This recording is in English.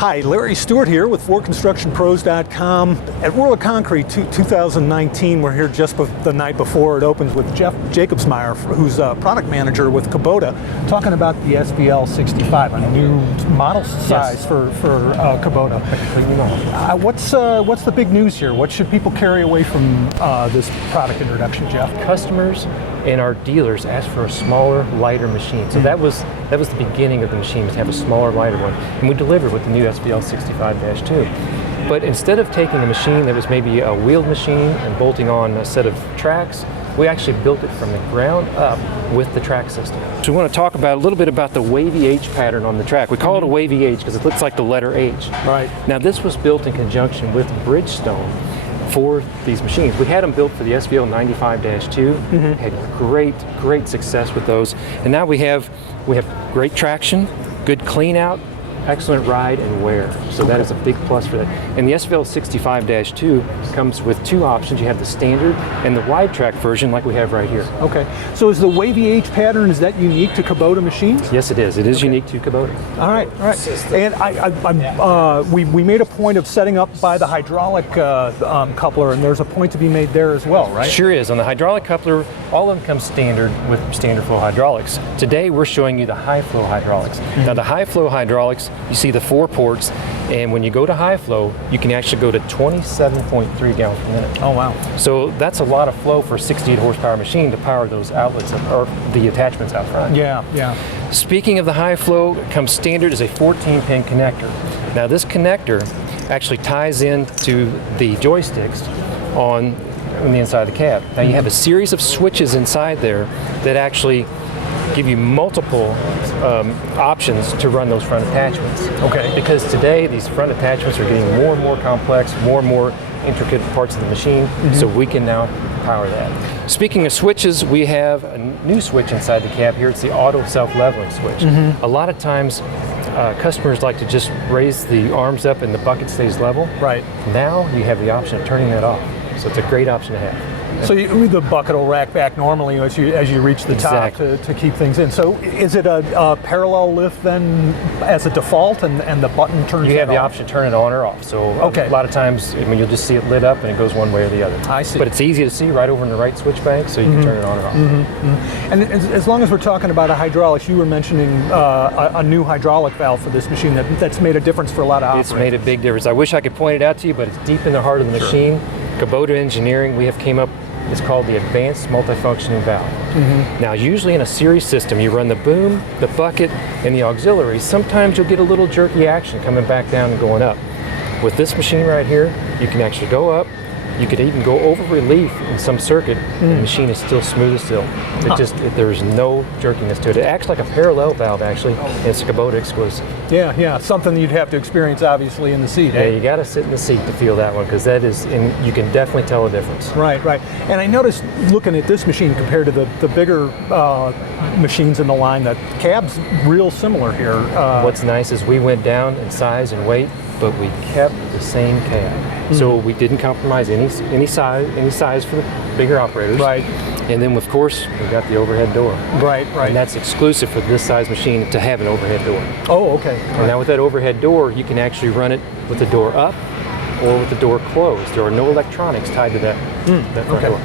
Hi, Larry Stewart here with ForConstructionPros.com at World of Concrete 2019. We're here just the night before it opens with Jeff Jacobsmeyer, who's a product manager with Kubota, talking about the SVL65, a new model size for Kubota. What's the big news here? What should people carry away from this product introduction, Jeff? Customers and our dealers asked for a smaller, lighter machine. So that was the beginning of the machine, was to have a smaller, lighter one. And we delivered with the new SVL65-2. But instead of taking a machine that was maybe a wheeled machine and bolting on a set of tracks, we actually built it from the ground up with the track system. So we want to talk about a little bit about the wavy H pattern on the track. We call it a wavy H because it looks like the letter H. Right. Now this was built in conjunction with Bridgestone for these machines. We had them built for the SVL95-2. Had great success with those. And now we have great traction, good clean out, excellent ride and wear. So that is a big plus for that. And the SVL65-2 comes with two options. You have the standard and the wide track version like we have right here. Okay. So is the wavy H pattern, is that unique to Kubota machines? Yes, it is. It is unique to Kubota. All right. And we made a point of setting up by the hydraulic coupler, and there's a point to be made there as well, right? Sure is. On the hydraulic coupler, all of them come standard with standard flow hydraulics. Today we're showing you the high flow hydraulics. Now the high flow hydraulics, you see the 4 ports, and when you go to high flow, you can actually go to 27.3 gallons per minute. Oh wow. So that's a lot of flow for a 68 horsepower machine to power those outlets, or the attachments out front. Yeah. Speaking of the high flow, it comes standard as a 14-pin connector. Now this connector actually ties into the joysticks on the inside of the cab. Now you have a series of switches inside there that actually give you multiple options to run those front attachments. Okay. Because today these front attachments are getting more and more complex, more and more intricate parts of the machine, so we can now power that. Speaking of switches, we have a new switch inside the cab here. It's the auto self-leveling switch. A lot of times customers like to just raise the arms up and the bucket stays level. Right. Now you have the option of turning that off. So it's a great option to have. So the bucket will rack back normally as you reach the top to keep things in. So is it a parallel lift then as a default, and the button turns You have the off? option to turn it on or off. So a lot of times, you'll just see it lit up and it goes one way or the other. I see. But it's easy to see right over in the right switch bank, so you can turn it on or off. And as long as we're talking about a hydraulics, you were mentioning a new hydraulic valve for this machine that's made a difference for a lot of operators. It's made a big difference. I wish I could point it out to you, but it's deep in the heart of the machine. Kubota engineering, we have came up, it's called the Advanced Multifunctioning Valve. Now usually in a series system, you run the boom, the bucket, and the auxiliaries. Sometimes you'll get a little jerky action coming back down and going up. With this machine right here, you can actually go up. You could even go over relief in some circuit, and the machine is still smooth as silk. There's no jerkiness to it. It acts like a parallel valve, actually, and it's a Kubota exclusive. Yeah, something you'd have to experience, obviously, in the seat. Yeah, you got to sit in the seat to feel that one, because that is, and you can definitely tell a difference. Right. And I noticed, looking at this machine compared to the bigger machines in the line, that cab's real similar here. What's nice is we went down in size and weight, but we kept the same cab. So we didn't compromise any size for the bigger operators. Right. And then of course we got the overhead door. Right. And that's exclusive for this size machine to have an overhead door. Oh, okay. And now with that overhead door, you can actually run it with the door up or with the door closed. There are no electronics tied to that front door.